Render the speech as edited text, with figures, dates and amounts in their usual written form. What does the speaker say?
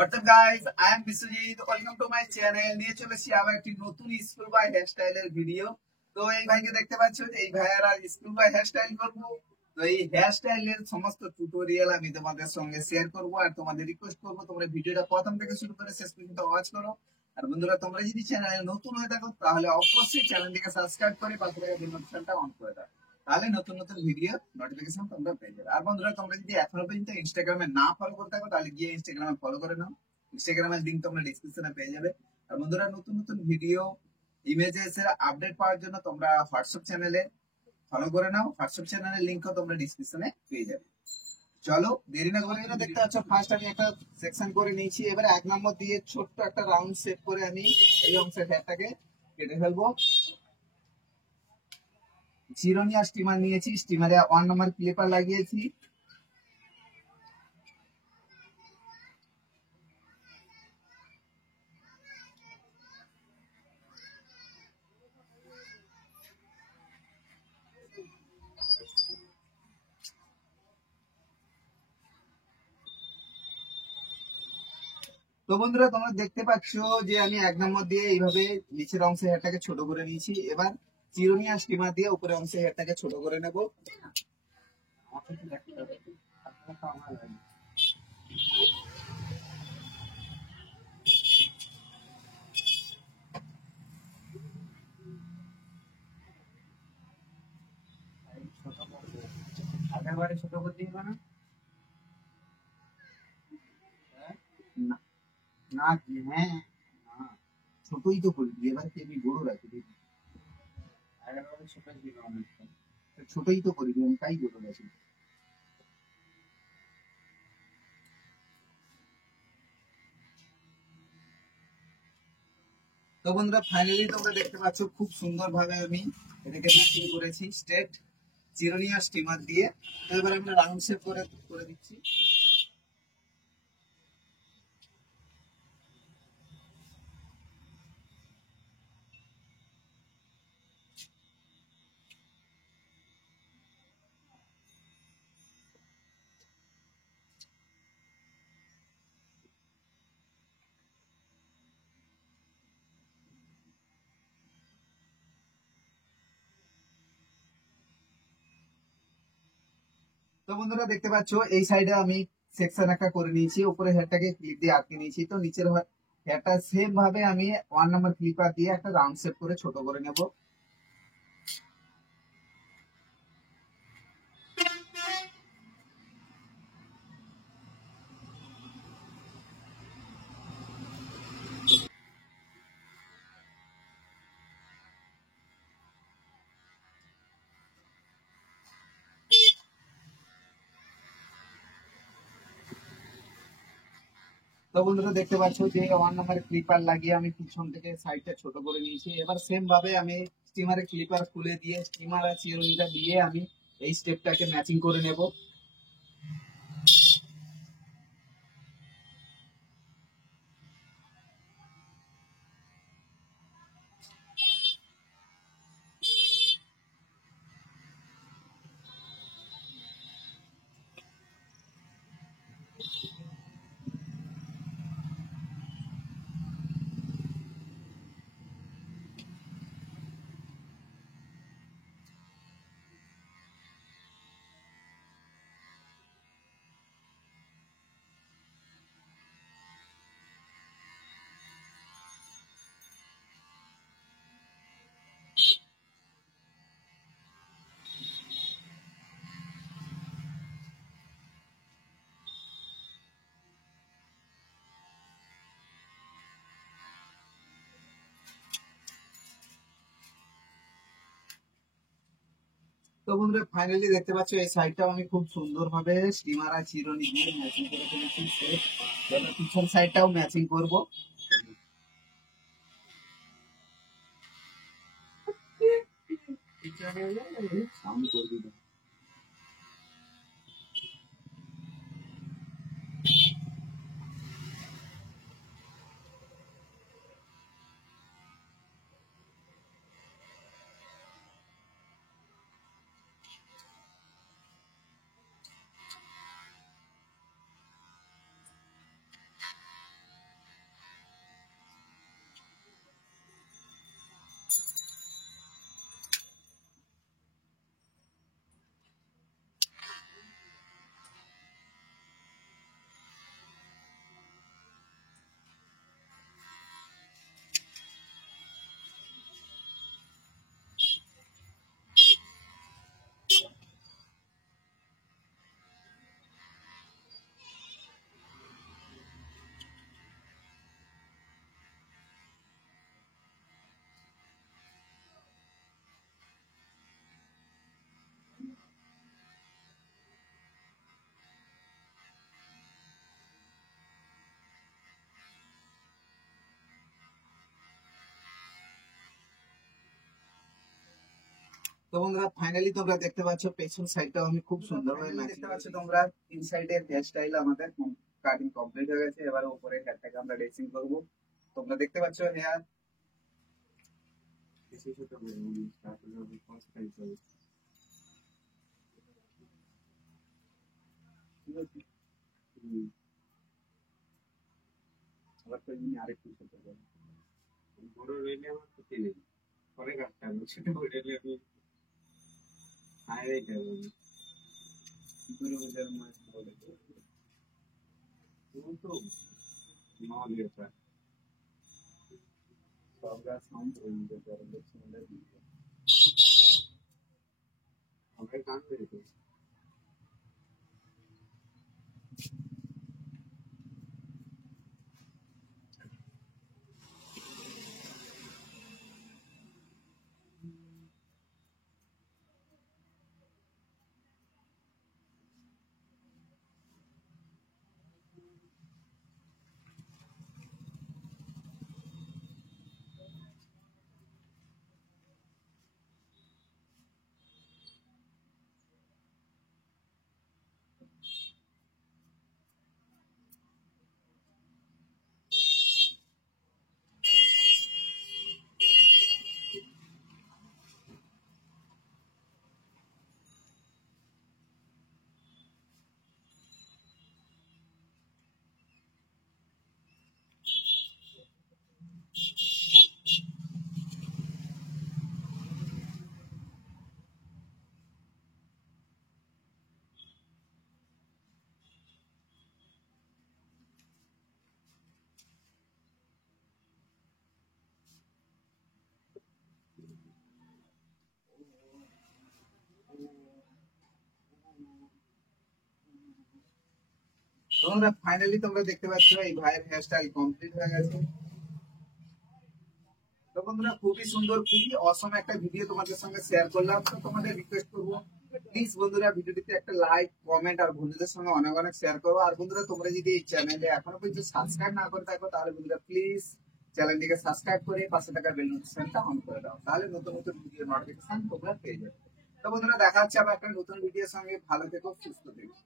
WhatsApp guys, I am Biswajit. Welcome to my channel. নিয়ে চলেছি আবার একটি নতুন স্কুল বাই হেয়ারস্টাইলের ভিডিও। তো এই ভাইকে দেখতে পাচ্ছ যে এই ভাইয়ের আর স্কুল বাই হেয়ারস্টাইল করবো। তো এই হেয়ারস্টাইলের সমস্ত টিউটোরিয়াল আমি তোমাদের সঙ্গে শেয়ার করবো, আর তোমাদের রিকোয়েস্ট করবো তোমরা ভিডিওটা প্রথম থেকে শুরু করে শেষ পর্যন্ত ওয়াচ করো। আর বন্ধুরা, তোমরা যদি চ্যানেলে নতুন হয়ে থাকো তাহলে অবশ্যই চ্যানেলটিকে সাবস্ক্রাইব করে পাশে থাকা বেল নোটিফিকেশনটা অন করে দাও, তাহলে নতুন নতুন ভিডিও নোটিফিকেশন তোমরা পেয়ে যাবে। আর বন্ধুরা, তোমরা যদি এখনো পর্যন্ত ইনস্টাগ্রামে না ফলো করে থাকো তাহলে গিয়ে ইনস্টাগ্রামে ফলো করে নাও। ইনস্টাগ্রামের লিংক তোমরা ডেসক্রিপশনে পেয়ে যাবে। আর বন্ধুরা, নতুন নতুন ভিডিও ইমেজেস এর আপডেট পাওয়ার জন্য তোমরা হোয়াটসঅ্যাপ চ্যানেলে ফলো করে নাও। হোয়াটসঅ্যাপ চ্যানেলের লিংকও তোমরা ডেসক্রিপশনে পেয়ে যাবে। চলো দেরি না করে, দেখতে পাচ্ছ ফার্স্ট আমি একটা সেকশন করে নিয়েছি। এবারে 1 নম্বর দিয়ে ছোট্ট একটা রাউন্ড শেপ করে আমি এই অংশের হেয়ারটাকে কেটে ফেলবো। চিরুনি আর স্টিমার নিয়েছি, স্টিমারে 1 নম্বর ক্লিপার লাগিয়েছি। তো বন্ধুরা, তোমরা দেখতে পাচ্ছ যে আমি 1 নম্বর দিয়ে এইভাবে নিচের অংশে হেয়ারটাকে ছোট করে নিয়েছি। এবার চিরুনি আর স্টিমার দিয়ে উপরে অংশে হেয়ারটাকে ছোট করে নেব। আগেরবারে ছোট করে দিই না, না না, হ্যাঁ না, ছোটই তো করি, এবার কি আমি বড় রাখি দিই? আগেরবারে ছোট দিই, ছোটই তো করি, আমি তাই বড় রাখি। তো বন্ধুরা, ফাইনালি তোমরা দেখতে পাচ্ছ খুব সুন্দর ভাবে আমি এটাকে ম্যাচিং করেছি স্ট্রেট চিরুনি আর স্টিমার দিয়ে। তো এবার আমরা রাউন্ড শেপ করে করে দিচ্ছি। তো বন্ধুরা, দেখতে পাচ্ছ এই সাইডে আমি সেকশন একটা করে নিয়েছি, উপরে হেয়ারটাকে ক্লিপ দিয়ে আটকে নিয়েছি। তো নিচের হেয়ারটা সেম ভাবে আমি 1 নম্বর ক্লিপার দিয়ে একটা রাউন্ড শেপ করে ছোট করে নেব। তো বন্ধুরা, দেখতে পাচ্ছ যে 1 নম্বর ক্লিপার লাগিয়ে আমি পিছন থেকে সাইডটা ছোট করে নিয়েছি। এবার সেম ভাবে আমি স্টিমারে ক্লিপার খুলে দিয়ে স্টিমার আর চিরুনিটা দিয়ে আমি এই স্টেপটাকে ম্যাচিং করে নেব। তো বন্ধুরা, ফাইনালি দেখতে পাচ্ছ এই সাইডটাও আমি খুব সুন্দর ভাবে স্টিমার আর চিরুনি দিয়ে ম্যাচিং করে ফেলেছি। এবার পিছন সাইডটাও ম্যাচিং করব। সাউন্ড করবি না। তো বন্ধুরা ফাইনালি তোমরা দেখতে পাচ্ছ পেছন সাইডটাও আমি খুব সুন্দর ভাবে দেখতে পাচ্ছ তোমরা ইনসাইডের হেয়ার স্টাইল আমাদের কাটিং কমপ্লিট হয়ে গেছে। এবার উপরে হেয়ারটাকে আমরা ড্রেসিং করব। তোমরা দেখতে পাচ্ছ হেয়ার আবার তো এমনি আরেকটু ছোট করব। বড় রইলে আমার ক্ষতি নেই, পরে কাটতে হবে, ছোট করে রইলে আমি হাইরে যাবো দুই হাজার মাস বলে তো নলিও স্যার সব গাছ সাউন্ড হয়ে যেতে পারে আমরা গান বেরিয়ে তোমরা ফাইনালি তোমরা দেখতে পাচ্ছ এই ভাইয়ের হেয়ার স্টাইল কমপ্লিট হয়ে গেছে। তো বন্ধুরা খুবই সুন্দর খুবই অসম একটা ভিডিও তোমাদের সঙ্গে শেয়ার করলাম। তো তোমাদের রিকোয়েস্ট করবো প্লিজ বন্ধুরা ভিডিওটিতে একটা লাইক কমেন্ট আর বন্ধুদের সঙ্গে অনেক অনেক শেয়ার করো। আর বন্ধুরা তোমরা যদি এই চ্যানেলে এখনো পর্যন্ত সাবস্ক্রাইব না করে থাকো তাহলে বন্ধুরা প্লিজ চ্যানেলটিকে সাবস্ক্রাইব করে পাশে থাকা বেল নোটিফিকেশনটা অন করে দাও, তাহলে নতুন নতুন ভিডিও নোটিফিকেশন তোমরা পেয়ে যাবে। তো বন্ধুরা দেখা হচ্ছে আবার একটা নতুন ভিডিওর সঙ্গে। ভালো থেকো, সুস্থ থেকো।